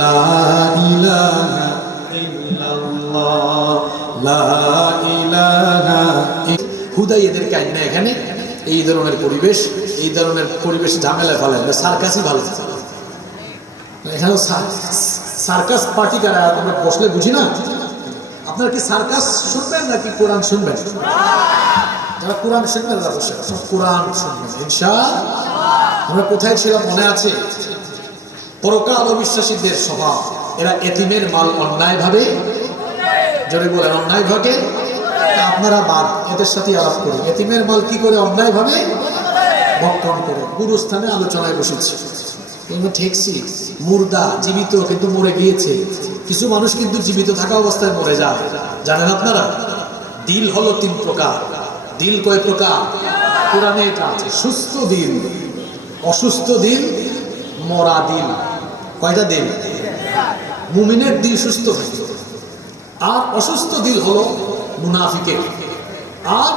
লা ইলাহা ইল্লাল্লাহ, লা ইলাহা। হুদাই এদেরকে আইন না এখানে এই ধরনের পরিবেশ ঝামেলায় ফেলে সার্কাসই ভালো। এখানে সার্কাস পার্টি কারা আমরা বসলে বুঝি না। আপনারা কি সার্কাস শুনবেন নাকি কোরআন শুনবেন? যারা কোরআন শুনবেন তারা বসে সব কোরআন শুনবেন ইনশাআল্লাহ। আমরা কোথায় ছিলাম মনে আছে? পরকাল অবিশ্বাসীদের স্বভাব, এরা এতিমের মাল অন্যায়ভাবে, জোরে বলেন অন্যায়ভাবে। আপনারা বাদ এদের সাথে আলাপ করি, এতিমের মাল কি করে অন্যায়ভাবে ভক্ষণ করে। গুরুস্থানে আলোচনায় বসেছি, ঠেকছি মুর্দা জীবিত কিন্তু মরে গিয়েছে। কিছু মানুষ কিন্তু জীবিত থাকা অবস্থায় মরে যায়, জানেন আপনারা? দিল হলো 3 প্রকার। দিল কয় প্রকার? কোরআনে এটা আছে, সুস্থ দিল, অসুস্থ দিল, মরা দিল। কয়টা দিল? মুমিনের দিল সুস্থ থাকে, আর অসুস্থ দিল হলো মুনাফিকের, আর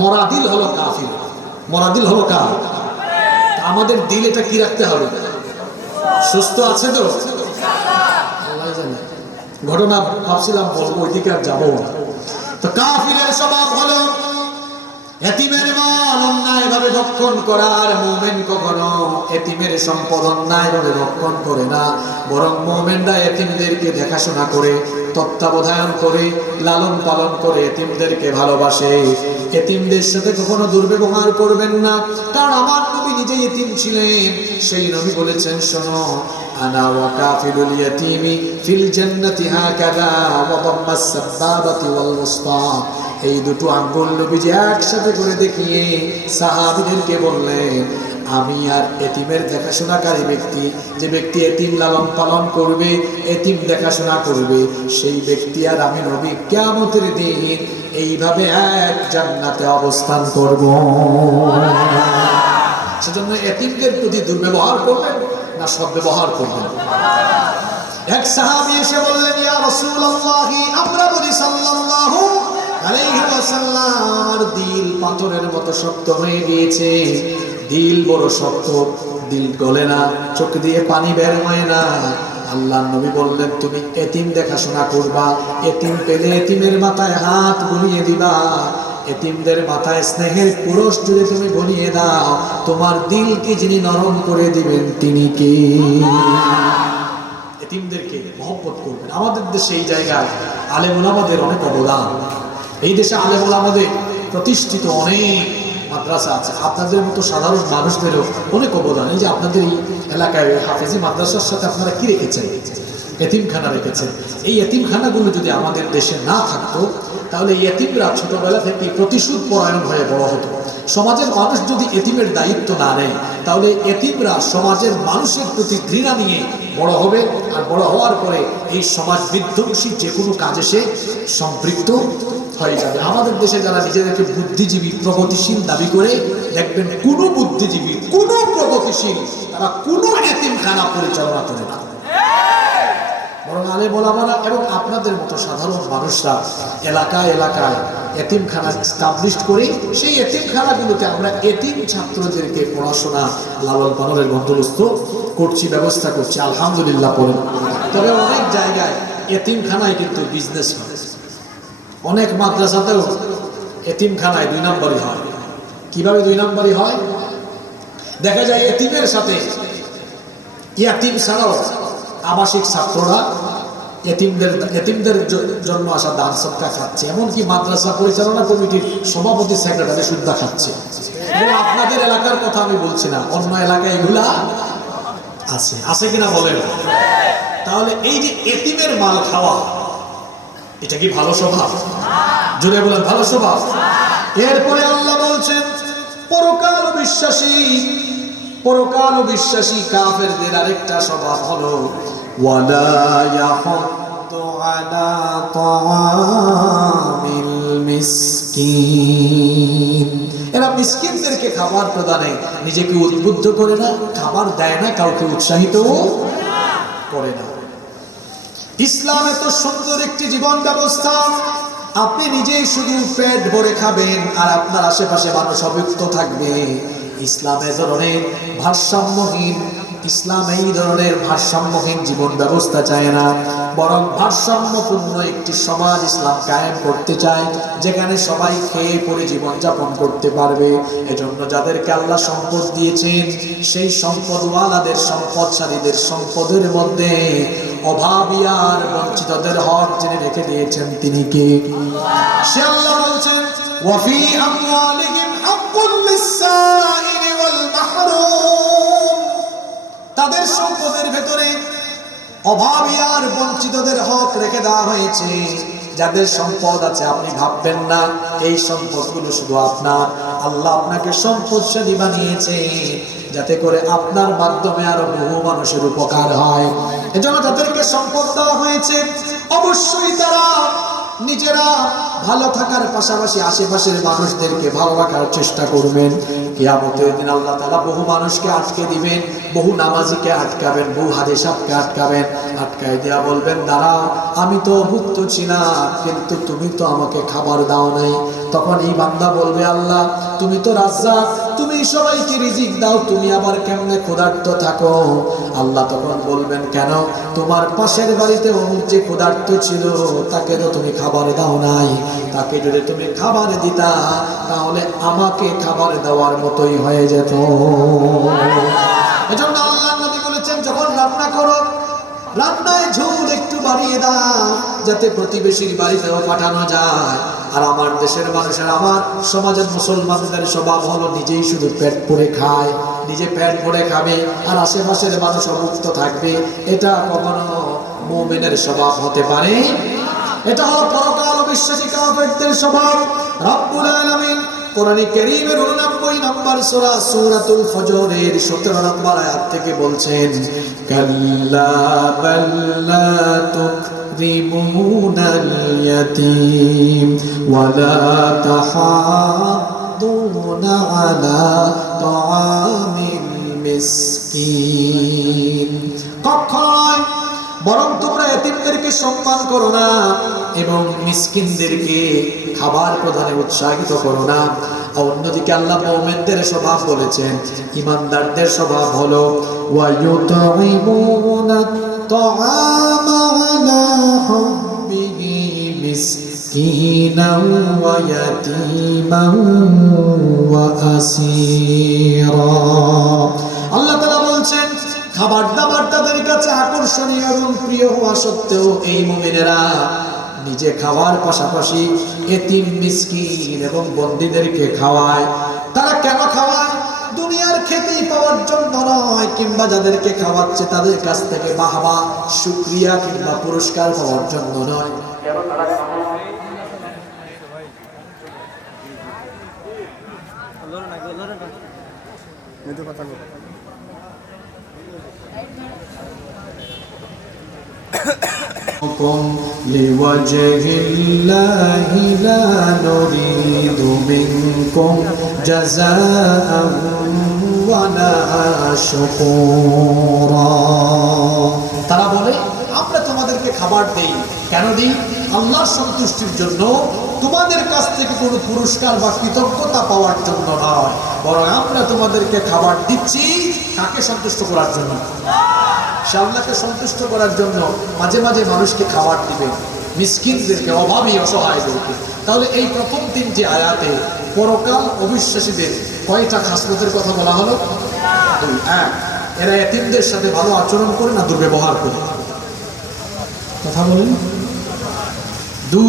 মরা দিল হলো কাফির। মরা দিল হলো কাফির। আমাদের দিল এটা কি রাখতে হবে? সুস্থ আছে তো? আল্লাহ জানে। ঘটনা ভাবছিলাম বলবো, ওইদিকে আর যাবো না। তো কাফিরের স্বভাব হলো এতিমের মাল অন্যায়ভাবে ভক্ষণ করার। মুমিন কখনো এতিমের সম্পদ অন্যায়ভাবে ভক্ষণ করে না, বরং মুমিনরা এতিমদেরকে দেখাশোনা করে, তত্ত্বাবধান করে, লালন পালন করে, এতিমদেরকে ভালোবাসে। এতিমদের সাথে কখনো দুর্ব্যবহার করবেন না, কারণ আমার নবী নিজে এতিম ছিলেন। সেই নবী বলেছেন, শোনো, আনা ওয়া কাফিলুল ইয়াতীমি ফিল জান্নাতি হাকাযা ওয়া দাম্মাস সাবাবাতি ওয়াল মুসতা। এই দুটো আঙ্গুল নবীজি একসাথে করে দেখিয়ে সাহাবীদেরকে বললেন, আমি আর এতিমের দেখাশোনাকারী ব্যক্তি, যে ব্যক্তি এতিম লালন পালন করবে, এতিম দেখাশোনা করবে, সেই ব্যক্তি আর আমি নবী কিয়ামতের দিন এইভাবে এক জান্নাতে অবস্থান করব। সেজন্য এতিমদের প্রতি দুর্ব্যবহার করবেন না সদ্ব্যবহার করবেন। এক সাহাবী এসে বললেন, ইয়া রাসূলুল্লাহ, আমরা বলি সাল্লাল্লাহু আলাইহি ওয়াসাল্লাম, আমার দিল পাথরের মতো শক্ত হয়ে গিয়েছে। দিল বড় শক্ত, দিল গলে না, চোখ দিয়ে পানি বের হয় না। আল্লাহর নবী বললেন, তুমি এতিম দেখাশোনা করবা, এতিম পেলে এতিমের মাথায় হাত বুলিয়ে দিবা, এতিমদের মাথায় স্নেহের পুরুষ যদি তুমি বুলিয়ে দাও, তোমার দিলকে যিনি নরম করে দিবেন তিনি কে? এতিমদেরকে মহব্বত করবেন। আমাদের দেশে এই জায়গায় আলেম ওলামাদের অনেক অবদান। এই দেশে আলেম ওলামাদের প্রতিষ্ঠিত অনেক মাদ্রাসা আছে, আপনাদের মতো সাধারণ মানুষদেরও অনেক অবদান। এই যে আপনাদের এই এলাকায় হাফেজি মাদ্রাসার সাথে আপনারা কি রেখেছেন? এতিমখানা রেখেছেন। এই এতিমখানাগুলো যদি আমাদের দেশে না থাকতো, তাহলে এই এতিমরা ছোটবেলা থেকে প্রতিশোধ পরায়ণ হয়ে বড় হতো। সমাজের মানুষ যদি এতিমের দায়িত্ব না নেয়, তাহলে এতিমরা সমাজের মানুষের প্রতি ঘৃণা নিয়ে বড় হবে, আর বড় হওয়ার পরে এই সমাজ বিধ্বংসী যে কোনো কাজে সে সম্পৃক্ত হয়ে যাবে। আমাদের দেশে যারা নিজেদেরকে বুদ্ধিজীবী, প্রগতিশীল দাবি করে, দেখবেন কোনো বুদ্ধিজীবী, কোনো প্রগতিশীল তারা কোনো এতিমখানা পরিচালনা করে না, বরং আলেম ওলামারা এবং আপনাদের মতো সাধারণ মানুষরা এলাকায় এলাকায় এতিমখানা এস্টাবলিশ করে, সেই এতিমখানাগুলোতে আমরা এতিম ছাত্রদেরকে পড়াশোনা লালন পালনের বন্দোবস্ত করছি, ব্যবস্থা করছি, আলহামদুলিল্লাহ পড়েন। তবে অনেক জায়গায় এতিমখানায় কিন্তু বিজনেস হয়। অনেক মাদ্রাসাতেও এতিমখানায় 2 নম্বরই হয়। কিভাবে 2 নম্বরই হয়? দেখা যায় এতিমের সাথে ইয়াতিম ছাড়াও আবাসিক ছাত্ররা এতিমদের জন্য আসা দান সদকা খাচ্ছে, এমনকি মাদ্রাসা পরিচালনা কমিটির সভাপতি সেক্রেটারি সুদ্ধা খাচ্ছে। আপনাদের এলাকার কথা আমি বলছি না, অন্য এলাকায় এগুলা আছে, আছে কিনা বলেন? তাহলে এই যে এতিমের মাল খাওয়া, এটা কি ভালো স্বভাব? জোরে বলেন, ভালো স্বভাব? এরপরে আল্লাহ বলছেন, পরকাল বিশ্বাসী কাফেরদের আরেকটা স্বভাব হলো ওয়ালা ইয়াহুদ্দু আলা তাআমিল মিসকিন। এরা মিসকিনদেরকে খাবার প্রদানে নিজেকে উদ্বুদ্ধ করে না, খাবার দেয় না, কাউকে উৎসাহিত করে না। ইসলাম এত সুন্দর একটি জীবন ব্যবস্থা, আপনি নিজেই শুধু পেট ভরে খাবেন আর আপনার আশেপাশে মানুষ অভুক্ত থাকবে। ইসলাম এ ধরনের ভারসাম্যহীন ইসলাম এই ধরনের ভারসাম্যহীন জীবন ব্যবস্থা চায় না, বরং ভারসাম্যপূর্ণ একটি সমাজ ইসলাম কায়েম করতে চায়, যেখানে সবাই খেয়ে পরে জীবনযাপন করতে পারবে। এজন্য যাদেরকে আল্লাহ সম্পদ দিয়েছেন, সেই সম্পদওয়ালাদের, সম্পদশালীদের সম্পদের মধ্যে অভাবী আর বঞ্চিতদের হক যিনি রেখে দিয়েছেন তিনি কে? সে আল্লাহ বলছেন, ওয়াফি আমওয়ালিহিম হাক্কুল লিস-সাইলি ওয়াল মাহরুম, তাদের সম্পদের ভেতরে অভাবী আর বঞ্চিতদের হক রেখে দেওয়া হয়েছে। যাদের সম্পদ আছে, আপনি ভাববেন না এই সম্পদগুলো শুধু আপনার। আল্লাহ আপনাকে সম্পদশালী বানিয়েছে যাতে করে আপনার মাধ্যমে আরো বহু মানুষের উপকার হয়। এজন্য যাদেরকে সম্পদ দেওয়া হয়েছে, অবশ্যই তারা নিজেরা ভালো থাকার পাশাপাশি আশেপাশের মানুষদেরকে ভালো রাখার চেষ্টা করবেন। কিয়ামতের দিন আল্লাহ তাআলা বহু মানুষকে আটকে দিবেন, বহু নামাজিকে আটকাবেন, বহু হাদিসাবকে আটকাবেন। আটকায় দেয়া বলবেন, দাঁড়াও, আমি তো ভুক্ত ছিলাম, কিন্তু তুমি তো আমাকে খাবার দাও নাই। তখন এই বান্দা বলবে, আল্লাহ তুমি তো রাজ্জাক, তুমি সবাইকে রিজিক দাও, তুমি আবার কেমনে ক্ষুধার্ত থাকো? আল্লাহ তখন বলবেন, কেন? তোমার পাশের বাড়িতে অমুক যে ক্ষুধার্ত ছিল, তাকে তো তুমি খাবার দাও নাই। তাকে যদি তুমি খাবার দিতা, তাহলে আমাকে খাবার দেওয়ার মতোই হয়ে যেত। এজন্য আল্লাহ নবী বলেছেন, যখন রান্না করো, রান্নায় ঝোল একটু বাড়িয়ে দাও, যাতে প্রতিবেশীর বাড়িতেও পাঠানো যায়। আর আমার দেশের মানুষের, আমার সমাজের মুসলমানদের স্বভাব হলো নিজেই শুধু পেট ভরে খায়, নিজে পেট ভরে খাবে আর আশেপাশের মানুষ অভুক্ত থাকবে। এটা কখনো মুমিনের স্বভাব হতে পারে? এটা হলো পরকাল অবিশ্বাসী কাফেরদের স্বভাব। রব্বুল আলামিন কোরআনে কারীমের 89 নম্বর সূরা সূরাতুল ফজরের 17 নম্বর আয়াত থেকে বলছেন, কাল্লা বাল্লা তুকরিমুনাল ইয়াতীম ওয়ালা তাহাদ্দুনা আলা তাআমিল মিসকিন। কখনোই, বরং তোমরা এতিমদেরকে সম্মান করো না এবং মিসকিনদেরকে খাবার প্রদানে উৎসাহিত করো না। অন্যদিকে আল্লাহ মুমিনদের স্বভাব বলেছেন, ঈমানদারদের স্বভাব হলো ওয়ায়ুতঈমুনা আত-তাআমা আলা হুব্বিহি মিসকিনান ওয়া ইয়াতীমান ওয়া আসীরা। আল্লাহ তাআলা বলছেন, খাবার দাবার তাদের কাছে আকর্ষণীয় এবং প্রিয় হওয়া সত্ত্বেও এই মুমিনেরা নিজে খাওয়ার পাশাপাশি এতিম, মিসকিন এবং বন্দীদেরকে খাওয়ায়। তারা কেন খাওয়ায়? দুনিয়ার খেতেই পাওয়ার জন্য নয়, কিংবা যাদেরকে খাওয়াচ্ছে তাদের কাছ থেকে বাহবা, শুকরিয়া কিংবা পুরস্কার পাওয়ার জন্য নয়। لوجه الله لا نريد منكم جزاء ولا شكورا। তারা বলে, আমরা তোমাদেরকে খাবার দেই, কেন দিই? আল্লাহর সন্তুষ্টির জন্য, তোমাদের কাছ থেকে কোনো পুরস্কার বা কৃতজ্ঞতা পাওয়ার জন্য নয়, বরং আমরা তোমাদেরকে খাবার দিচ্ছি কাকে সন্তুষ্ট করার জন্য? সে আল্লাহকে সন্তুষ্ট করার জন্য মাঝে মাঝে মানুষকে খাবার দিবে, মিসকিনদেরকে, অভাবী অসহায়দেরকে। তাহলে এই প্রথম 3টি আয়াতে পরকাল অবিশ্বাসীদের কয়টা খাসলতের কথা বলা হলো? 1, এরা এতিমদের সাথে ভালো আচরণ করে না দুর্ব্যবহার করে? কথা বলেন। 2,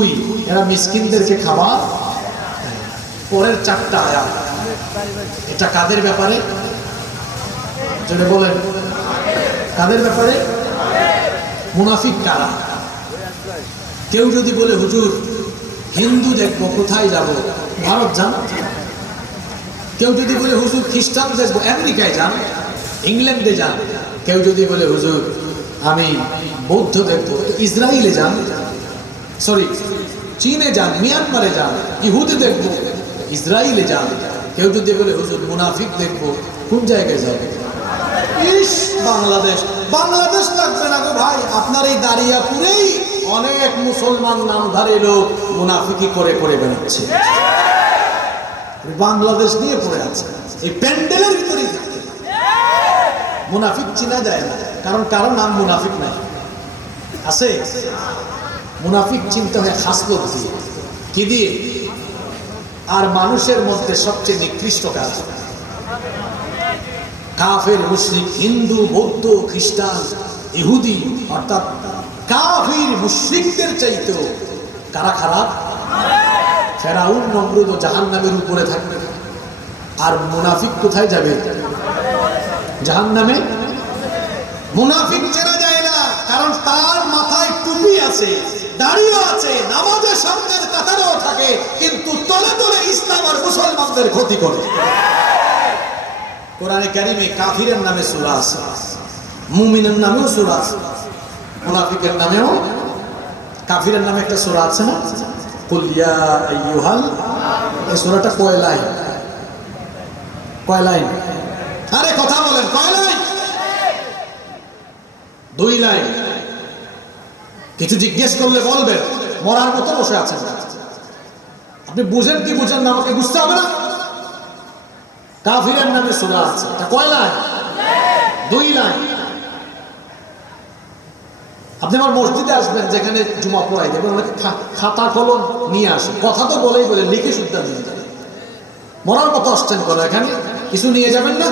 এরা মিসকিনদেরকে খাবার। পরের 4টা আয়াত, এটা কাদের ব্যাপারে? যদি বলেন কাদের ব্যাপারে? মুনাফিক কারা? কেউ যদি বলে, হুজুর হিন্দু দেখবো, কোথায় যাব? ভারত যান। কেউ যদি বলে, হুজুর খ্রিস্টান দেখবো, আমেরিকায় যান, ইংল্যান্ডে যান। কেউ যদি বলে, হুজুর আমি বৌদ্ধ দেখবো, ইসরায়েলে যান, সরি চীনে যান, মিয়ানমারে যান। ইহুদি দেখবো, ইসরায়েলে যান। কেউ যদি বলে, হুজুর মুনাফিক দেখবো, কোন জায়গায় যাবে? বাংলাদেশ। বাংলাদেশ লাগবে না গো ভাই, আপনার এই দাঁড়িয়াপুরেই অনেক মুসলমান নামধারী লোক মুনাফিকি করে করে বেড়াচ্ছে, বাংলাদেশ নিয়ে পড়ে আছে, এই প্যান্ডেলের ভিতরেই থাকে। মুনাফিক চিনা যায় না, কারণ কারো নাম মুনাফিক নাই। আছে? মুনাফিক চিনতে হয় খাসলত দিয়ে। কি দিয়ে? আর মানুষের মধ্যে সবচেয়ে নিকৃষ্ট কাজ কাফের, মুশরিক, হিন্দু, বৌদ্ধ, খ্রিস্টান, ইহুদি, অর্থাৎ কাফির মুশরিকদের চাইতেও কারা খারাপ? ফেরাউন, নমরুদ ও জাহান্নামের উপরে থাকবে। আর মুনাফিক কোথায় যাবে? জাহান্নামে। মুনাফিক চেনা যায় না, কারণ তার মাথায় টুপি আছে, দাড়িও আছে, নামাজের সামনের কাতারেও থাকে, কিন্তু তলে তলে ইসলাম আর মুসলমানদের ক্ষতি করে। কোরআনে কারিমে কাফিরের নামে সূরা আছে, মুমিনের নামেও সূরা আছে, মুনাফিকের নামেও। কাফিরের নামে একটা সূরা আছে না, কুল ইয়া আইয়ুহাল। এই সূরাটা কয় লাইন? কয় লাইন? আরে কথা বলেন, কয় লাইন? 2 লাইন। কিছু জিজ্ঞেস করলে বলবেন, মরার মতো বসে আছেন। আপনি বুঝেন কি বুঝেন না আমাকে বুঝতে হবে না। কাফিরের নামে সূরা আছে, এটা কয় লাইন? 2 লাইন। আপনি আমার মসজিদে আসবেন, যেখানে জুমা পড়াই দেবেন, খাতা কলম নিয়ে আসে, কথা তো বলেই বলে, লিখে শুদ্ধা নিয়ে যাবেন। মরার মতো আসছেন বলো, এখানে কিছু নিয়ে যাবেন না।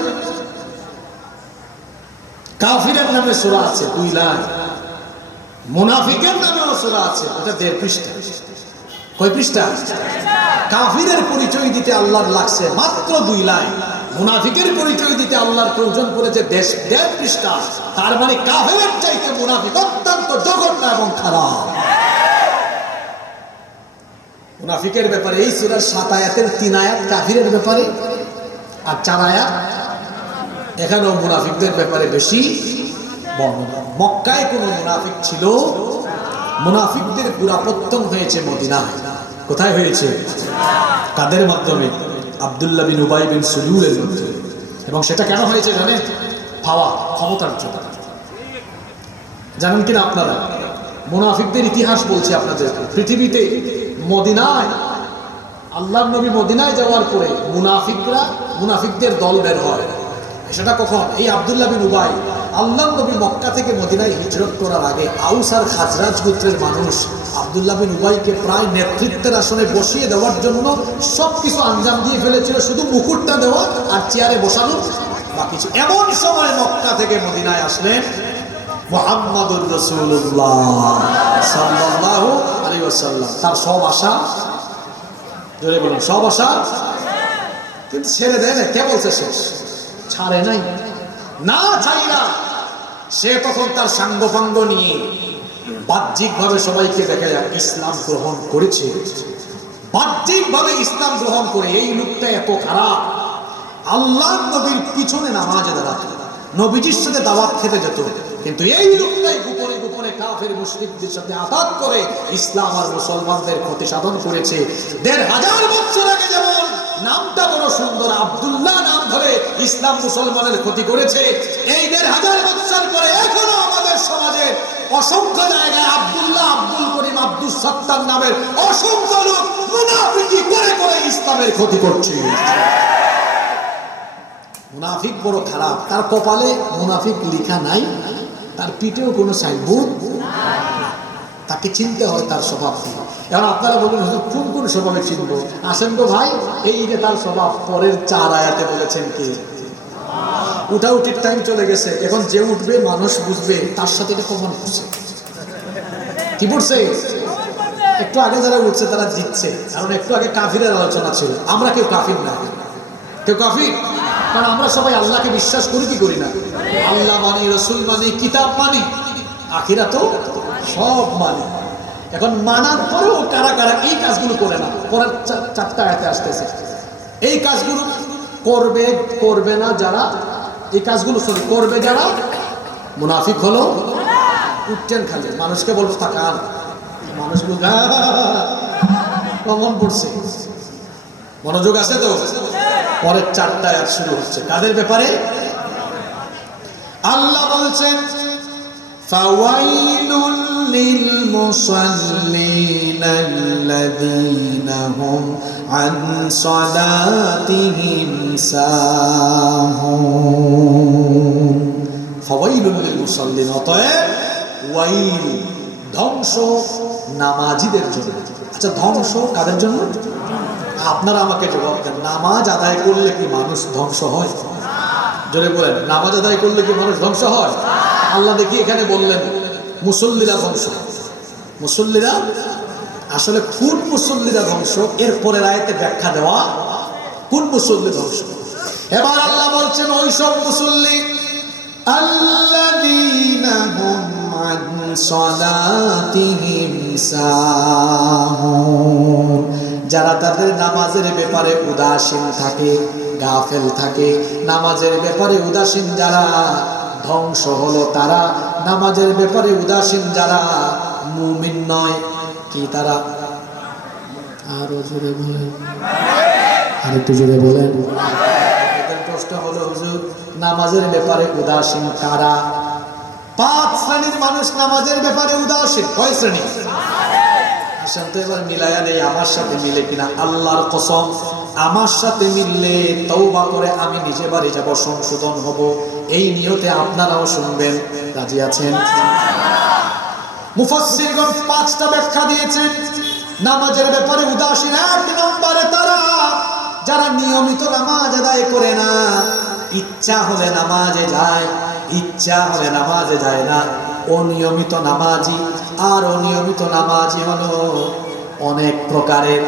কাফিরের নামে সূরা আছে 2 লাইন, মুনাফিকের নামেও সূরা আছে, এটা 1.5 পৃষ্ঠা। কয় পৃষ্ঠা? কাফিরের পরিচয় দিতে আল্লাহর লাগছে মাত্র 2 লাইন, মুনাফিকের পরিচয় দিতে আল্লাহর প্রয়োজন পড়েছে 1.5 পৃষ্ঠা। তার মানে কাফিরের চাইতে মুনাফিক অত্যন্ত জঘন্য এবং খারাপ। মুনাফিকের ব্যাপারে এই সূরার 7 আয়াতের 3 আয়াত কাফিরের ব্যাপারে, আর 4 আয়াত এখানেও মুনাফিকদের ব্যাপারে বেশি বর্ণনা। মক্কায় কোনো মুনাফিক ছিল? মুনাফিকদের গোড়াপত্তন হয়েছে মদিনায়। কোথায় হয়েছে? কাদের মাধ্যমে? আব্দুল্লাহ বিন উবাই বিন সুলুলের মাধ্যমে। এবং সেটা কেন হয়েছে জানেন? পাওয়া, ক্ষমতার জন্য। জানেন কিনা আপনারা? মুনাফিকদের ইতিহাস বলছে আপনাদের। পৃথিবীতে মদিনায়, আল্লাহর নবী মদিনায় যাওয়ার পরে মুনাফিকদের দল বের হয়। সেটা কখন? এই আব্দুল্লাহ বিন উবাই, আল্লাহর নবী মক্কা থেকে মদিনায় হিজরত করার আগে আউস আর খাজরাজ গোত্রের মানুষ আব্দুল্লাহ বিন উবাইকে প্রায় নেতৃত্বের আসনে বসিয়ে দেওয়ার জন্য সবকিছু আঞ্জাম দিয়ে ফেলেছিল, শুধু মুকুটটা দেওয়া আর চেয়ারে বসানো বাকি ছিল। এমন সময় মক্কা থেকে মদিনায় আসলেন মুহাম্মাদুর রাসূলুল্লাহ সাল্লাল্লাহু আলাইহি ওয়াসাল্লাম। তার সব আশা, জোরে বলুন, সব আশা কিন্তু ছেড়ে দেয় না। কে বলছে শেষ? ছাড়ে নাই, না ছাইরা সে তখন তার সাঙ্গপাঙ্গ নিয়ে বাহ্যিকভাবে সবাইকে দেখা যায় ইসলাম গ্রহণ করেছে। বাহ্যিকভাবে ইসলাম গ্রহণ করে এই লোকটা এত খারাপ, আল্লাহর নবীর পিছনে নামাজে দাঁড়াতো, নবীজির সাথে দাওয়াত খেতে যেত, কিন্তু এই লোকটাই গোপনে গোপনে কাফের মুশরিকদের সাথে আঘাত করে ইসলাম আর মুসলমানদের ক্ষতি সাধন করেছে। 1500 বছর আগে যেমন নামটা বড় সুন্দর, আব্দুল্লাহ নাম ধরে ইসলাম মুসলমানের ক্ষতি করেছে, এই 1500 বছর পরে এখনো আমাদের সমাজে অসংখ্য জায়গায় আব্দুল্লাহ, আব্দুল করিম, আব্দুল সত্তার নামের অসংখ্য লোক মুনাফিকি করে করে ইসলামের ক্ষতি করছে। মুনাফিক বড় খারাপ, তার কপালে মুনাফিক লেখা নাই, তার পিঠেও কোনো সাইনবোর্ড নাই, তাকে চিনতে হয় তার স্বভাব। এখন আপনারা বলবেন কোন কোন স্বভাবে চিনব? আসেন গো ভাই, এই যে তার স্বভাব পরের 4 আয়াতে বলেছেন কি? উঠাউঠির টাইম চলে গেছে, এখন যে উঠবে মানুষ বুঝবে তার সাথে এটা কমন করছে। কি পড়ছে? একটু আগে যারা উঠছে তারা জিতছে, কারণ একটু আগে কাফিরের আলোচনা ছিল। আমরা কেউ কাফির না, কেউ কাফির, কারণ আমরা সবাই আল্লাহকে বিশ্বাস করি কি করি না? আল্লাহ মানি, রসুল মানি, কিতাব মানি, আখিরাত সব মানি। এখন মানার পরেও কারা কারা এই কাজগুলো করে না? পরের 4টা আয়াতে আসতেছে এই কাজগুলো করবে না যারা, এই কাজগুলো করবে যারা মুনাফিক হলো। উঠছেন খালি, মানুষকে বলবো তাকান, মানুষগুলো কমন পড়ছে, মনোযোগ আছে তো? পরের 4টা আয়াত শুরু হচ্ছে কাদের ব্যাপারে? আল্লাহ বলছেন ফাওয়াইলুল লিল মুসাল্লিন আল্লাযীনা হুম আন সালাতিহিম সাহুন। ফাওয়াইলুল লিল মুসাল্লিন, অতএব ওয়াইল, ধ্বংস নামাজীদের জন্য। আচ্ছা, ধ্বংস কাদের জন্য? আপনারা আমাকে জবাব দেন, নামাজ আদায় করলে কি মানুষ ধ্বংস হয়? জোরে বলেন, নামাজ আদায় করলে কি মানুষ ধ্বংস হয়? আল্লাহ দেখি এখানে বললেন মুসল্লিরা ধ্বংস। মুসল্লিরা আসলে কোন মুসল্লিরা ধ্বংস, এরপরের আয়াতে ব্যাখ্যা দেওয়া কোন মুসল্লি ধ্বংস। এবার আল্লাহ বলছেন ওই সব মুসল্লি আল্লাযীনা হুম আন সালাতিহিম সাহুন, যারা তাদের নামাজের ব্যাপারে উদাসীন থাকে, গাফেল থাকে। নামাজের ব্যাপারে উদাসীন যারা, ধ্বংস হলো তারা। নামাজের ব্যাপারে উদাসীন যারা মুমিন নয়, কি তারা? আরো জোরে বলেন, আরেকটু জোরে বলেন। প্রশ্ন হলো হুজুর, নামাজের ব্যাপারে উদাসীন কারা? 5 শ্রেণীর মানুষ নামাজের ব্যাপারে উদাসীন। কয় শ্রেণী? আসেন তো এবার মিলায়া নেই, আমার সাথে মিলে কিনা। আল্লাহর কসম, আমার সাথে মিললে তওবা করে আমি নিজে বাড়ি যাব, সংশোধন হব, এই নিয়তে আপনারাও শুনবেন। রাজি আছেন? মুফাসসিরগণ 5টা ব্যাখ্যা দিয়েছেন নামাজের ব্যাপারে উদাসীন। 1 নম্বরে তারা যারা নিয়মিত নামাজ আদায় করে না, ইচ্ছা হলে নামাজে যায়, ইচ্ছা হলে নামাজে যায় না। অনিয়মিত নামাজি। আর অনিয়মিত নামাজি হলো অনেক প্রকারের।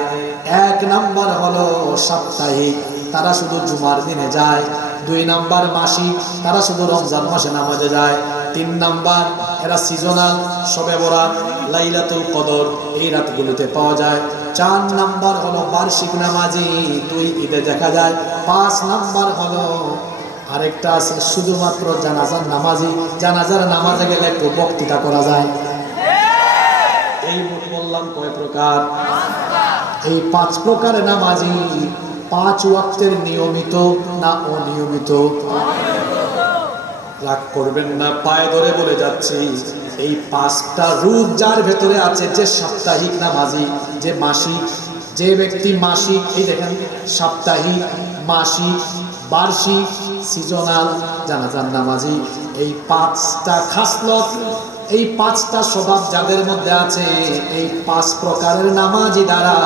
1 নাম্বার হলো সাপ্তাহিক, তারা শুধু জুমার দিনে যায়। 2 নাম্বার মাসিক, তারা শুধু রমজান মাসে নামাজে যায়। 3 নাম্বার এরা সিজনাল, শবে বরাত, লাইলাতুল কদর, এই রাতগুলোতে পাওয়া যায়। 4 নাম্বার হলো বার্ষিক নামাজি, 2 ঈদে দেখা যায়। 5 নাম্বার হলো আরেকটা আছে শুধুমাত্র জানাজার নামাজি, জানাজার নামাজে গেলে একটু বক্তৃতা করা যায়। এই মোট বললাম কয় প্রকার? এই 5 প্রকারের নামাজি 5 ওয়াক্তের নিয়মিত না অনিয়মিত? রাগ করবেন না, পায়ে ধরে বলে যাচ্ছি, এই 5টা রূপ যার ভেতরে আছে, যে সাপ্তাহিক নামাজি, যে মাসিক, যে ব্যক্তি মাসিক, এই দেখেন সাপ্তাহিক, মাসিক, বার্ষিক, সিজনাল, জানাজার নামাজি, এই 5টা খাসলত, এই 5টা স্বভাব যাদের মধ্যে আছে, এই 5 প্রকারের নামাজি দ্বারা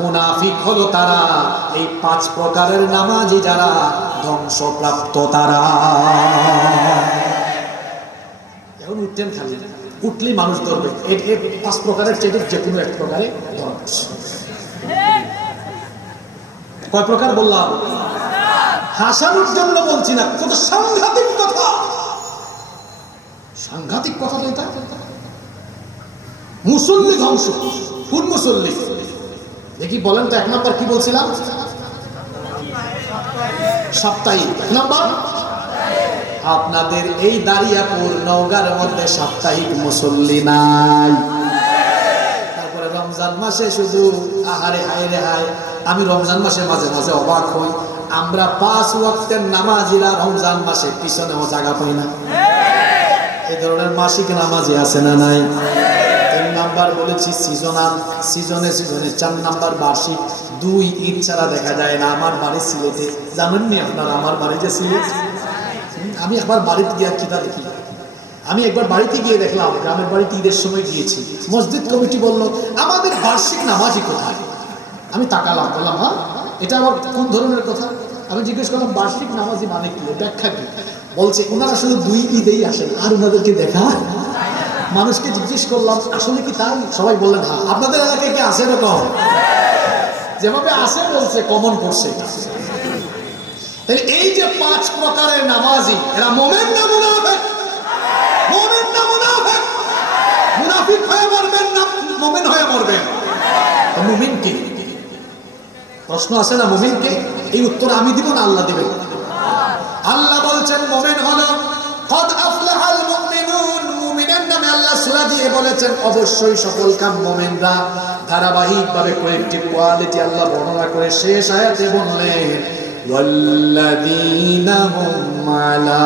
মুনাফিক হলো তারা। এই 5 প্রকারের নামাজি যারা ধ্বংসপ্রাপ্ত তারা। এখন উঠতেন খালি, উঠলেই মানুষ ধরবে। এই 5 প্রকারের চেয়ে যে কোনো 1 প্রকারে ধরা পড়ছে। কয় প্রকার বললাম? হাসানোর জন্য বলছি না, কত সাংঘাতিক কথা, সাংঘাতিক কথা তো এটা। মুসল্লি ধ্বংস। কোন মুসল্লি দেখি বলেন তো? 1 নাম্বার কি বলছিলাম? সাপ্তাহিক। 1 নাম্বার, আপনাদের এই দাঁড়িয়াপুর নওগাঁর মধ্যে সাপ্তাহিক মুসল্লি নাই। তারপরে রমজান মাসে শুধু আহারে হায় রে হায়, আমি রমজান মাসে মাঝে মাঝে অবাক হই, আমরা 5 ওয়াক্তের নামাজিরা রমজান মাসে পিছনেও জায়গা পাই না। এই ধরনের মাসিক নামাজি আছে না নাই? 3 নাম্বার বলেছি সিজনাল, সিজনে সিজনে। 4 নাম্বার বার্ষিক, 2 ঈদ ছাড়া দেখা যায় না। আমার বাড়ি সিলেটে, জানেননি আপনারা আমার বাড়ি যে সিলেট। আমি একবার বাড়িতে গিয়ে কিতা দেখি, আমি একবার বাড়িতে গিয়ে দেখলাম, গ্রামের বাড়িতে ঈদের সময় গিয়েছি, মসজিদ কমিটি বলল আমাদের বার্ষিক নামাজি কোথায়? আমি তাকালাম, বললাম হ্যাঁ, এটা আবার কোন ধরনের কথা? আমি জিজ্ঞেস করলাম বার্ষিক নামাজি মানে কি, ব্যাখ্যা কি? বলছে ওনারা শুধু 2 ঈদেই আসেন, আর ওনাদেরকে দেখা। মানুষকে জিজ্ঞেস করলাম আসলে কি তাই? সবাই বললেন হ্যাঁ। আপনাদের এলাকায় কি আছে এরকম? যেভাবে আসে বলছে কমন পড়ছে। তাহলে এই যে 5 প্রকারের নামাজি, এরা মুমিন না মুনাফিক? মুমিন না মুনাফিক? মুনাফিক হয়ে মরবেন না মুমিন হয়ে মরবেন? মুমিন কি? প্রশ্ন আছে না, মুমিন কে? এই উত্তর আমি দিব না আল্লাহ দিবেন? আল্লাহ বলছেন মুমিন হলো কদ আফলাহাল মুমিনুন। মুমিনের নামে আল্লাহ সূরা দিয়ে বলেছেন অবশ্যই সফল কাম মুমিনরা। ধারাবাহিকভাবে কয়েকটি কোয়ালিটি আল্লাহ বর্ণনা করে শেষ আয়াতে বললেন ওয়াল্লাযীনা হুম আলা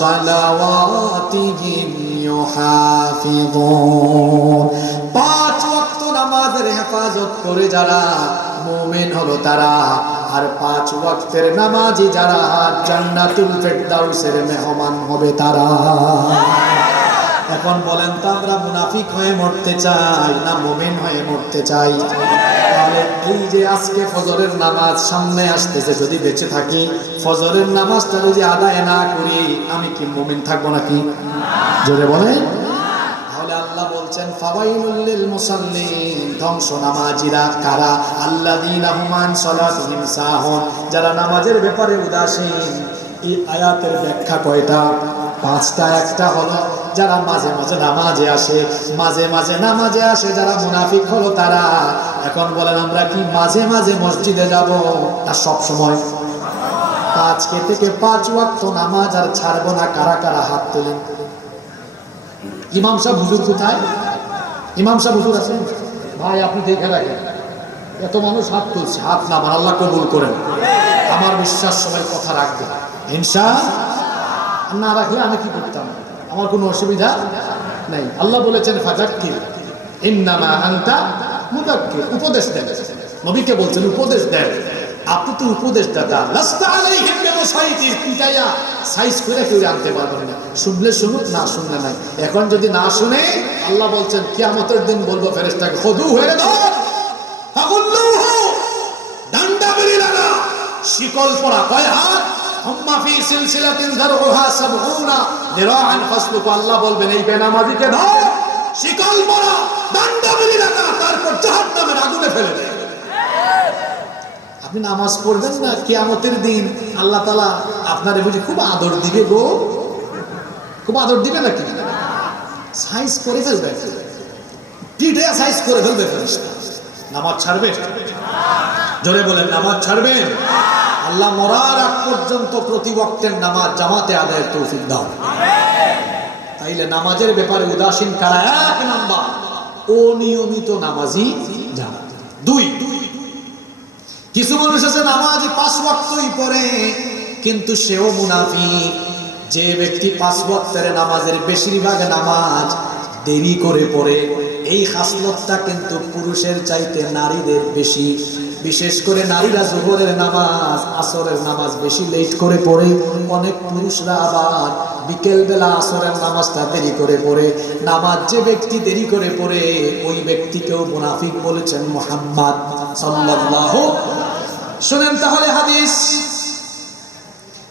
সালাওয়াতিহিম ইউহাফিযুন। 5 ওয়াক্ত নামাজের হেফাজত করে যারা মুমিন হলো তারা। আর 5 ওয়াক্তের নামাজি যারা জান্নাতুল ফেরদাউসের মেহমান হবে তারা। এখন বলেন তো আমরা মুনাফিক হয়ে মরতে চাই না মুমিন হয়ে মরতে চাই? তাহলে এই যে আজকে ফজরের নামাজ সামনে আসতেছে, যদি বেঁচে থাকি ফজরের নামাজটা যদি আদায় না করি আমি কি মুমিন থাকবো নাকি? জোরে বলেন। তাহলে আল্লাহ বলছেন ফাওয়াইলুল লিল মুসাল্লিন, ধ্বংস নামাজিরা কারা? আল্লাযীনা হুম আন সালাতিহিম সাহুন, যারা নামাজের ব্যাপারে উদাসীন। এই আয়াতের ব্যাখ্যা কয়টা? 5টা। একটা হলো যারা মাঝে মাঝে নামাজে আসে, মাঝে মাঝে নামাজে আসে যারা মুনাফিক হলো তারা। এখন বলেন আমরা কি মাঝে মাঝে মসজিদে যাব না সব সময়? আজকে থেকে 5 ওয়াক্ত নামাজ আর ছাড়বো না। কারা কারা হাত তোলেন? ইমাম সাহেব হুজুর কোথায়? ইমাম সাহেব হুজুর আছেন? ভাই আপনি দেখে রাখেন, এত মানুষ হাত তুলছে, হাত নামান, আল্লাহ কবুল করেন। আমার বিশ্বাস সবাই কথা রাখবে ইনশাআল্লাহ। না রাখলে আমি কি করতাম? আমার কোনো অসুবিধা নাই। আল্লাহ বলেছেন ফাযাক্কির ইন্নামা আনতা মুযাক্কির, উপদেশ দেন। নবীকে বলছেন উপদেশ দেন, আপনি তো উপদেশদাতা। লাস্তা আলাইহিম বিমুসাইতির, পিটাইয়া সাইজ করে কেউ আনতে পারবেন না। শুনলে শুনুক, না শুনলে নাই। এখন যদি না শুনে আল্লাহ বলছেন কিয়ামতের দিন বলবো ফেরেশতাকে খুদু হয়ে দাও ফাগুল্লুহু, ডান্ডা মেরে লাগা, শিকল পরা। কয় হাত? হুম্মা ফি সিলসিলাতিন যারউহা ৭০ যিরাআন ফাসলুকু, আল্লাহ বলবেন এই বেনামাজিকে ধর, শিকল পরা, ডান্ডা মেরে লাগা, তারপর জাহান্নামের আগুনে ফেলে দে। আপনি নামাজ পড়বেন না, কিয়ামতের দিন আল্লাহ তাআলা আপনারে বুঝি খুব আদর দিবে গো। খুব আদর দিবে নাকি? সাইজ করে ফেলবে, পিঠে সাইজ করে ফেলবে ফেরেশতা। নামাজ ছাড়বেন? জোরে বলেন নামাজ ছাড়বেন? আল্লাহ মরার আগ পর্যন্ত প্রতি ওয়াক্তের নামাজ জামাতে আদায়ের তৌফিক দাও। তাইলে নামাজের ব্যাপারে উদাসীন কারা? 1 নাম্বার অনিয়মিত নামাজি যারা। 2, কিছু মানুষ আছে নামাজ 5 ওয়াক্তই পড়ে কিন্তু সেও মুনাফিক। যে ব্যক্তি 5 ওয়াক্তের নামাজের বেশিরভাগ নামাজ দেরি করে পড়ে, এই খাসলতটা কিন্তু পুরুষের চাইতে নারীদের বেশি। বিশেষ করে নারীরা যোহরের নামাজ, আসরের নামাজ বেশি লেট করে পড়ে। অনেক পুরুষরা আবার বিকেল বেলা আসরের নামাজটা দেরি করে পড়ে। নামাজ যে ব্যক্তি দেরি করে পড়ে ওই ব্যক্তিকেও মুনাফিক বলেছেন মুহাম্মদ সাল্লাল্লাহু। শুনেন তাহলে হাদিস,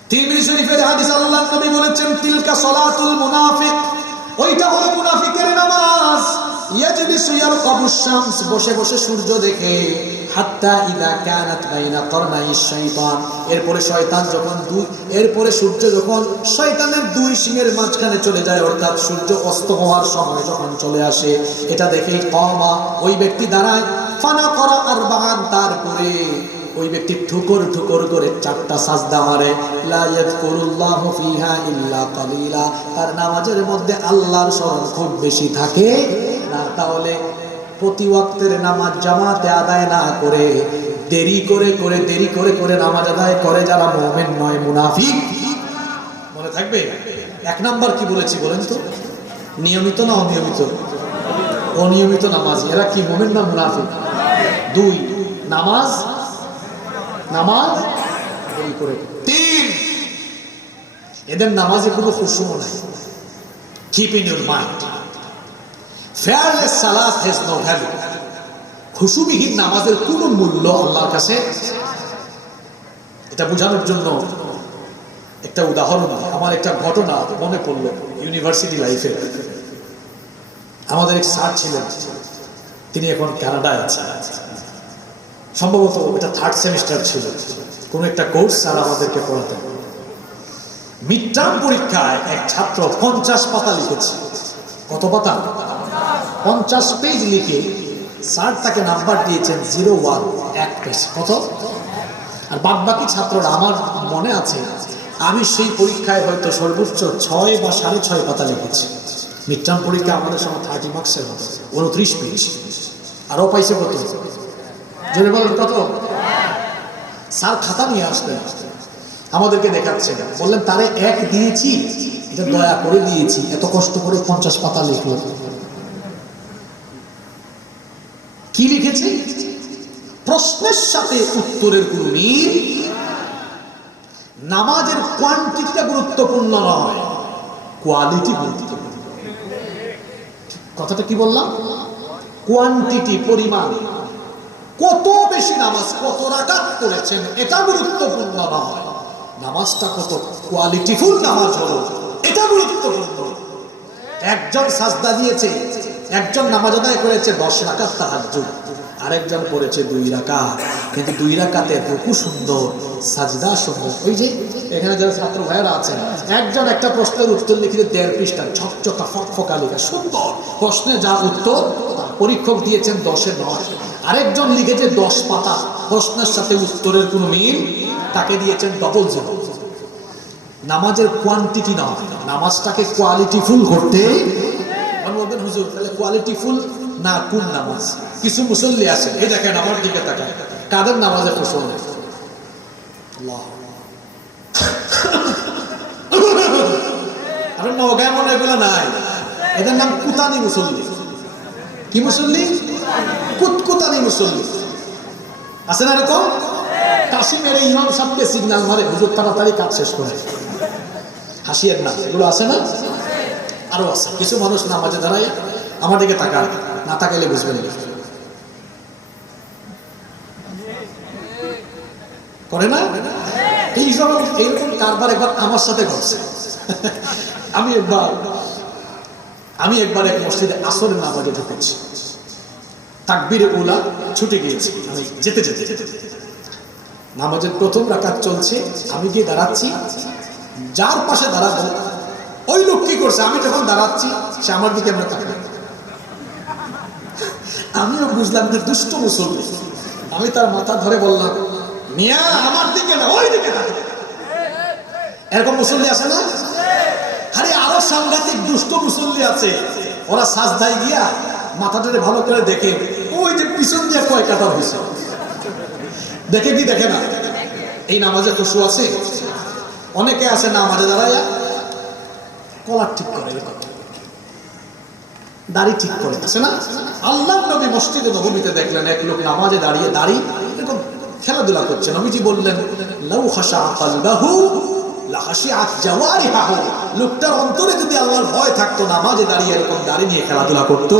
তিরমিজি শরীফের হাদিস, আল্লাহর নবী বলেছেন তিলকা সালাতুল মুনাফিক, ওইটা হলো মুনাফিকের নামাজ। ইয়াজলিসু ইয়ারকাবুশ শামস, বসে বসে সূর্য দেখে। হাত্তা ইযা কানাত বাইনা করনাইশ শাইতান, এরপরে শয়তান যখন এরপরে সূর্য যখন শয়তানের 2 শিঙের মাঝখানে চলে যায়, অর্থাৎ সূর্য অস্ত হওয়ার সময় যখন চলে আসে, এটা দেখেই কওমা, ওই ব্যক্তি দাঁড়ায়। ফানা করা আরবাআন, তারপরে ওই ব্যক্তি ঠুকর ঠুকর করে 4টা সাজদা মারে। লা ইয়াযকুরুল্লাহু ফিহা ইল্লা কালিলা, তার নামাজের মধ্যে আল্লাহর স্মরণ খুব বেশি থাকে না। তাহলে প্রতি ওয়াক্তের নামাজ জামাতে আদায় না করে দেরি করে নামাজ আদায় করে যারা মুমিন নয়, মুনাফিক। মনে থাকবে 1 নাম্বার কি বলেছি বলেন তো? নিয়মিত না অনিয়মিত? অনিয়মিত নামাজ, এরা কি মুমিন না মুনাফিক? 2, নামাজ দেরি করে। 3, এদের নামাজে কোনো খুশু নাই। Keep in your mind, fearless salat has no value. খুশুবিহীন নামাজের কোনো মূল্য আল্লাহর কাছে। এটা বোঝানোর জন্য একটা উদাহরণ, আমার একটা ঘটনা মনে পড়লো ইউনিভার্সিটি লাইফে। আমাদের এক স্যার ছিলেন, তিনি এখন কানাডায় আছেন। সম্ভবত এটা 3rd সেমিস্টার ছিল, কোন একটা কোর্স স্যার আমাদেরকে পড়াতেন। মিড টার্ম পরীক্ষায় এক ছাত্র 50 পাতা লিখেছে। কত পাতা? 50 পেজ লিখে স্যার তাকে নাম্বার দিয়েছেন 01, 1 পেজ। কত? আর বাকি ছাত্ররা, আমার মনে আছে আমি সেই পরীক্ষায় হয়তো সর্বোচ্চ 6 বা 6.5 পাতা লিখেছি। মিড টার্ম পরীক্ষা আমাদের সময় 30 মার্কসের হতো, 29 পেজ। আরও পাইছে কত? জোরে বলেন কত? স্যার খাতা নিয়ে আসলেন, আমাদেরকে দেখাচ্ছেন, বললেন তারে 1 দিয়েছি, এটা দয়া করে দিয়েছি, এত কষ্ট করে 50 পাতা লিখলো। কি লিখেছে? প্রশ্নের সাথে উত্তরের কোনো মিল। নামাজের কোয়ান্টিটিটা গুরুত্বপূর্ণ নয়, কোয়ালিটি গুরুত্বপূর্ণ। কথাটা কি বললাম? কোয়ান্টিটি, পরিমাণ, কত বেশি নামাজ, কত রাকাত করেছেন এটা গুরুত্বপূর্ণ নয়, নামাজটা কত কোয়ালিটিফুল নামাজ হলো এটা গুরুত্বপূর্ণ। একজন সাজদা দিয়েছে, একজন নামাজ আদায় করেছে 10 রাকাত তাহাজ্জুদ, আরেকজন করেছে 2 রাকাত, কিন্তু 2 রাকাতে রুকু সুন্দর, সাজদা সুন্দর। ওই যে এখানে যারা ছাত্র ভাইয়েরা আছেন, একজন একটা প্রশ্নের উত্তর লিখে 1.5 পৃষ্ঠা ঝকঝকা ফকফকা লেখা সুন্দর প্রশ্নে যা উত্তর, পরীক্ষক দিয়েছেন 10-এ 9। আরেকজন লিখেছে 10 পাতা, প্রশ্নের সাথে উত্তরের কোনো মিল, তাকে দিয়েছেন ডবল 0। নামাজের কোয়ান্টিটি নয়, নামাজটাকে কোয়ালিটিফুল করতে। বলবেন হুজুর তাহলে কোয়ালিটিফুল না কোন নামাজ? কিছু মুসল্লি আছে, এই দেখেন আমার দিকে তাকায়, কাদের নামাজে কুশল নেই? আরে নগায় মনে এগুলো নাই, এদের নাম কুতানি মুসল্লি। কি মুসল্লি? কুতকুতানি মুসল্লি। আছে না এরকম? কাশিমের ইমাম সাহেবকে সিগন্যাল মারে, হুজুর তাড়াতাড়ি কাজ শেষ করে। হাসিয়ের না, এগুলো আছে না? আরো আছে কিছু মানুষ নামাজে দাঁড়ায় আমার দিকে তাকায়, না তাকাইলে বুঝবেন করে না। এইরকম কারবার একবার আমার সাথে ঘটছে। আমি একবার এক মসজিদে আসরের নামাজে ঢুকেছি, তাকবীরে উলা ছুটে গিয়েছি, আমি যেতে যেতে নামাজের প্রথম রাকাত চলছে, আমি গিয়ে দাঁড়াচ্ছি, যার পাশে দাঁড়াবো ওই লোক কি করছে, আমি যখন দাঁড়াচ্ছি সে আমার দিকে আমরা তাকাই। আমিও বুঝলাম যে দুষ্ট মুসলমান। আমি তার মাথা ধরে বললাম, মিয়া আমার দিকে না ওই দিকে তাকাই। এরকম মুসল্লি আছে না? আরে আরো সাংঘাতিক দুষ্ট মুসল্লি আছে, ওরা সাজদায় গিয়া মাথা ধরে ভালো করে দেখে ওই যে পিছন দিয়ে কয় কাতার হয়েছে, দেখে কি দেখে না? এই নামাজে খুশু আছে। অনেকে আছে নামাজে দাঁড়াইয়া কলার ঠিক করে, দাড়ি ঠিক করে, আছে না? আল্লাহর নবী মসজিদে নববীতে দেখলেন এক লোক নামাজে দাঁড়িয়ে দাড়ি এরকম খেলাধুলা করছে। নবীজি বললেন, লাউ খাশা কলবাহু লা খাশিআত জাওয়ারিহু। লোকটার অন্তরে যদি আল্লাহর ভয় থাকতো, নামাজে দাঁড়িয়ে এরকম দাড়ি নিয়ে খেলাধুলা করতো।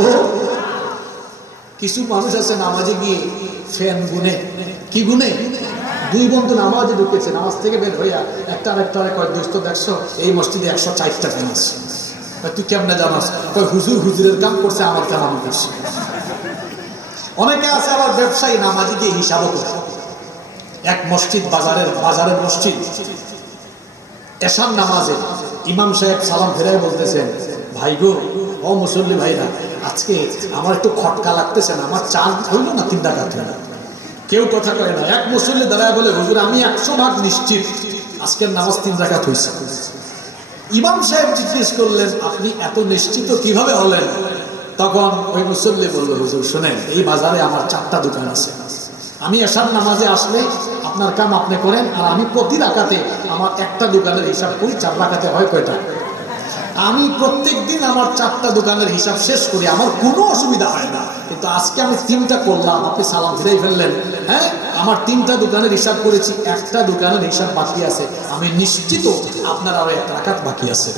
কিছু মানুষ আছে নামাজে গিয়ে ফ্যান গুনে, কি গুনে? 2 বন্ধু নামাজে ঢুকেছে, নামাজ থেকে বের হইয়া একটা আরেকটা কয়, দোস্ত দেখছো এই মসজিদে 104টা ফ্যান আছে। তুই কেমনে জানাস? হুজুর হুজুরের কাম করছে, আমার কাম আমি করছি। অনেকে আছে আবার ব্যবসায়ী, নামাজি দিয়ে হিসাবও করে। এক মসজিদ, বাজারের মসজিদ, এশার নামাজে ইমাম সাহেব সালাম ফেরাই বলতেছেন, ভাই গো, ও মুসল্লি ভাইরা, আজকে আমার একটু খটকা লাগতেছে না, আমার চাঁদ হইল না 3 রাকাত হইল। কেউ কথা কয় না। এক মুসল্লি দাঁড়ায় বলে, হুজুর আমি 100% নিশ্চিত আজকের নামাজ 3 রাকাত হয়েছে। ইমাম সাহেব জিজ্ঞেস করলেন, আপনি এত নিশ্চিত কিভাবে হলেন? তখন ওই মুসল্লি বলল, হুজুর শুনেন, এই বাজারে আমার 4টা দোকান আছে, আমি এশার নামাজে আসলে আপনার কাম আপনি করেন, আর আমি প্রতি রাকাতে আমার একটা দোকানের হিসাব করি, 4 রাকাতে হয় কয়টা? আমি প্রত্যেক দিন আমার 4টা দোকানের হিসাব শেষ করি, আমার কোনো অসুবিধা হয় না। কিন্তু আজকে আমি 3টা করলাম, আপনি সালাম ফিরাই ফেললেন। হ্যাঁ, আমার 3টা দোকানের হিসাব করেছি, একটা দোকানের হিসাব বাকি আছে, আমি নিশ্চিত আপনার আরো 1 রাকাত বাকি আছে।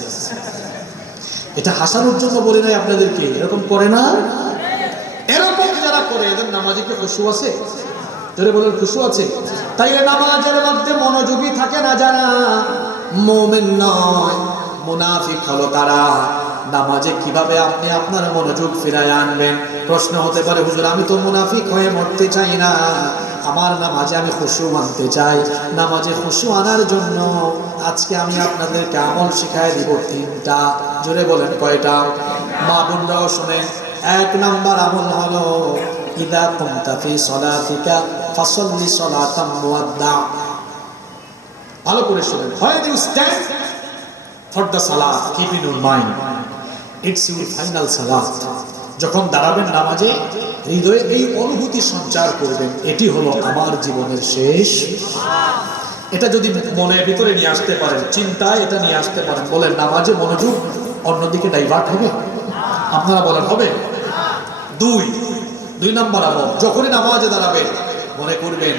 এটা হাসানোর জন্য বলি নাই আপনাদেরকে, এরকম করে না? এরকম যারা করে এদের নামাজে কি খুশু আছে? ধরে বলেন খুশু আছে? তাইলে নামাজের মধ্যে মনোযোগী থাকে না যারা, মুমিন নয়, মুনাফিক হলো তারা। নামাজে কিভাবে আপনি আপনার মনোযোগ ফিরায় আনবেন? প্রশ্ন হতে পারে, হুজুর আমি তো মুনাফিক হয়ে মরতে চাই না, আমার নামাজে আমি খুশু আনতে চাই। নামাজে খুশু আনার জন্য আজকে আমি আপনাদেরকে আমল শিখায় দিব 3টা। জোরে বলেন কয়টা? মা বোনরাও শুনেন। 1 নাম্বার আমল হলো, ইদা কুনতা ফি সলাতিকা ফাসাল্লি সলাতাম মুওয়াদ্দা। ভালো করে শুনেন। When you stand for the salat, keep in your mind it's your final salat. যখন দাঁড়াবেন নামাজে, হৃদয়ে এই অনুভূতি সঞ্চার করবেন, এটি হলো আমার জীবনের শেষ। এটা যদি মনের ভিতরে নিয়ে আসতে পারেন, চিন্তায় এটা নিয়ে আসতে পারেন, বলেন নামাজে মনোযোগ অন্যদিকে ডাইভার্ট হবে? আপনারা বলেন হবে? 2 নাম্বার আমল, যখনই নামাজে দাঁড়াবেন মনে করবেন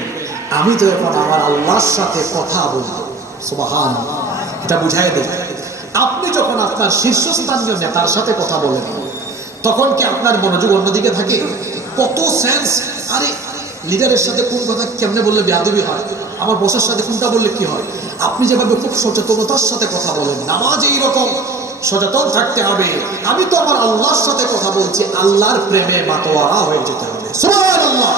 আমি তো এখন আমার আল্লাহর সাথে কথা বলবো। সুবহানাল্লাহ। এটা বুঝাই দেয়, আপনি যখন আপনার শীর্ষস্থানীয় নেতার সাথে কথা বলেন তখন কি আপনার মনোযোগ অন্যদিকে থাকে? কত সেন্স! আরে লিডারের সাথে কোন কথা কেমনে বললে বেয়াদবি হয়, আমার বসের সাথে কোনটা বললে কি হয়। আপনি যেভাবে খুব সচেতনতার সাথে কথা বলেন, নামাজ এইরকম সচেতন থাকতে হবে। আমি তো আমার আল্লাহর সাথে কথা বলছি, আল্লাহর প্রেমে মাতোয়ারা হয়ে যেতে হবে। সুবহানাল্লাহ।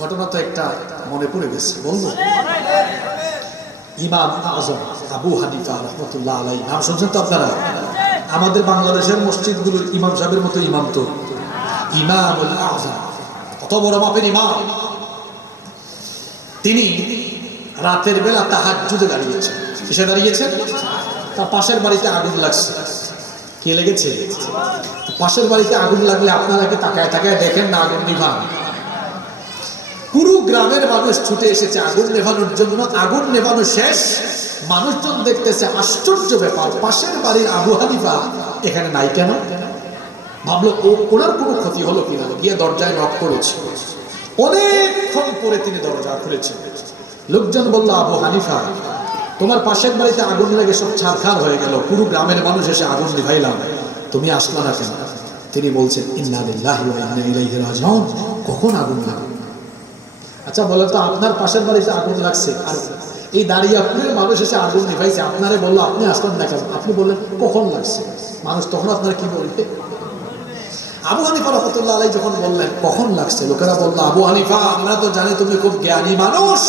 ঘটনা তো একটা মনে পড়ে গেছে, বলবো? ইমাম আজম আবু হানিফা রাহমাতুল্লাহ আলাইহি, নাম শুনছেন তো আপনারা? আমাদের বাংলাদেশের মসজিদগুলোর ইমাম সাহেবের মতো ইমাম তো ইমামুল আযম, কত বড় মাপের ইমাম। তিনি রাতের বেলা তাহাজ্জুদে দাঁড়িয়েছেন। কিসে দাঁড়িয়েছেন? তার পাশের বাড়িতে আগুন লাগছে। কে লেগেছে? পাশের বাড়িতে আগুন লাগলে আপনারা কি তাকায় তাকায় দেখেন না আগুন নিভান? পুরো গ্রামের মানুষ ছুটে এসেছে আগুন নেভানোর জন্য। আগুন নেভানো শেষ, মানুষজন দেখতেছে আশ্চর্য ব্যাপার, পাশের বাড়ির আবু হানিফা এখানে নাই কেন? ভাবলো ওনার কোনো ক্ষতি হলো কিনা, গিয়ে দরজায় নক করেছে। অনেকক্ষণ পরে তিনি দরজা খুলেছেন। লোকজন বলল, আবু হানিফা তোমার পাশের বাড়িতে আগুন লেগে সব ছারখার হয়ে গেল, পুরো গ্রামের মানুষ এসে আগুন নিভাইলাম, তুমি আসলা না কেন? তিনি বলছেন, ইন্না লিল্লাহি ওয়া ইন্না ইলাইহি রাজিউন। কখন আগুন লাগলো? আচ্ছা বলেন তো, আপনার পাশের বাড়িতে আগুন লাগছে আর এই দাঁড়িয়াপুরের মানুষ এসে আগুন নিভাইছে, আপনারে বললো আপনি আসলেন না কেন? আপনি বললেন কখন লাগছে। মানুষ তখন আপনারা কি বলবে? আবু হানিফা রাহমাতুল্লাহ আলাইহি যখন বললেন কখন লাগছে, লোকেরা বললো, আবু হানিফা আমরা তো জানি তুমি খুব জ্ঞানী মানুষ,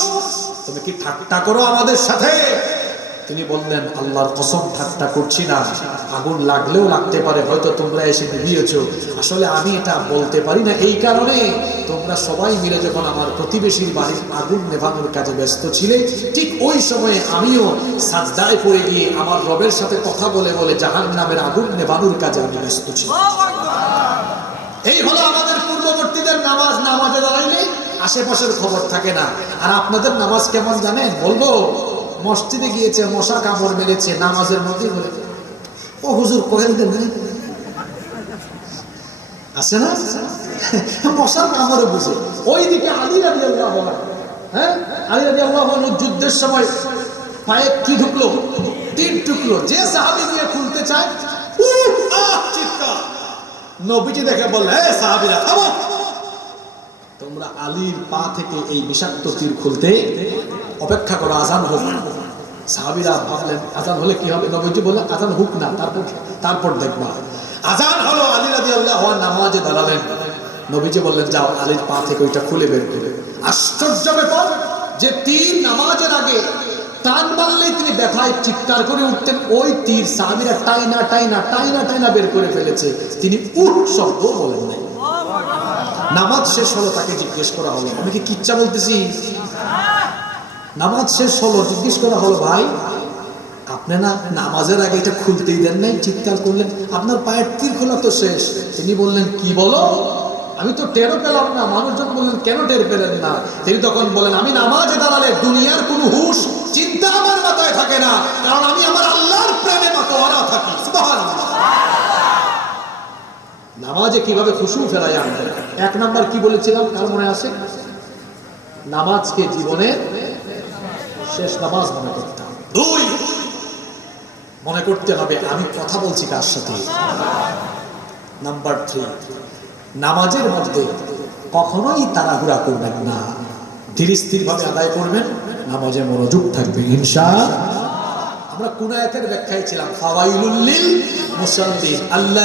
তুমি কি ঠাট্টা করো আমাদের সাথে? তিনি বললেন, আল্লাহর কসম ঠাট্টা করছি না, আগুন লাগলেও লাগতে পারে, হয়তো তোমরা এসে নিভিয়েছো। আসলে আমি এটা বলতে পারি না, এই কারণে তোমরা সবাই মিলে যখন আমার প্রতিবেশীর বাড়ির আগুন নেভানোর কাজে ব্যস্ত ছিলে, ঠিক ওই সময়ে আমিও সাজদায় পড়ে গিয়ে আমার রবের সাথে কথা বলে বলে জাহান্নামের আগুন নেভানোর কাজে আমি ব্যস্ত ছিলাম। এই হলো আমাদের পূর্ববর্তীদের নামাজ। নামাজে দাঁড়াইলে আশেপাশের খবর থাকে না। আর আপনাদের নামাজ কেমন জানেন? বলবো, মসজিদে গিয়েছে, মশা কামড় মেরেছে, নামাজের মধ্যে বলে, ও হুজুর কহেন দেন আছে না, মশার কামড়ে বুঝে। ওইদিকে আলী রাদিয়াল্লাহু আনহু, হ্যাঁ আলী রাদিয়াল্লাহু আনহু যুদ্ধের সময় পায়ে কি ঢুকলো? তীর ঢুকলো। যে সাহাবী দিয়ে খুলতে চায়, চিৎকার। নবীজি দেখে বললেন, হে সাহাবীরা থামো, তোমরা আলীর পা থেকে এই বিষাক্ত তীর খুলতে অপেক্ষা করো, আজান হোক। সাহাবীরা ভাবলেন আজান হলে কি হবে? নবীজি বললেন আজান হোক না, তারপর দেখবা। আজান হলো, আলী রাদিয়াল্লাহু আনহু নামাজে দাঁড়ালেন। নবীজি বললেন, যাও আলীর পা থেকে ওইটা খুলে বের করে। আশ্চর্য ব্যাপার, যে তীর নামাজের আগে টান মারলেই তিনি ব্যথায় চিৎকার করে উঠতেন, ওই তীর সাহাবীরা টাইনা টাইনা টাইনা টাইনা বের করে ফেলেছে, তিনি উহ শব্দ বলেন নাই। নামাজ শেষ হলো, তাকে জিজ্ঞেস করা হলো, আমি কি কিচ্ছা বলতেছি? নামাজ শেষ হলো, জিজ্ঞেস করা হলো, ভাই আপনি না নামাজের আগে এটা খুলতেই দেন নাই, চিৎকার করলেন, আপনার পায়ের তীর খোলা তো শেষ। তিনি বললেন, কি বলো? আমি তো টেরও পেলাম না। মানুষজন বললেন, কেন টের পেলেন না? তিনি তখন বলেন, আমি নামাজে দাঁড়ালে দুনিয়ার কোনো হুশ চিন্তা আমার মাথায় থাকে না, কারণ আমি আমার আল্লাহর প্রেমে মাতোয়ারা থাকি। সুবহানাল্লাহ। নামাজে কিভাবে খুশু ফেরাই আনবে? এক নাম্বার কি বলেছিলাম, কার মনে আছে? নামাজকে জীবনের শেষ নামাজ মনে করতে হবে। দুই, মনে করতে হবে আমি কথা বলছি কার সাথে। নাম্বার 3, নামাজের মধ্যে কখনোই তাড়াহুড়া করবেন না, ধীর স্থির ভাবে আদায় করবেন, নামাজে মনোযোগ থাকবে ইনশাআল্লাহ। আমরা কোন আয়াতের ব্যাখ্যায় ছিলাম, ফাওয়াইলুল লিল মুসাল্লিন, আল্লাহ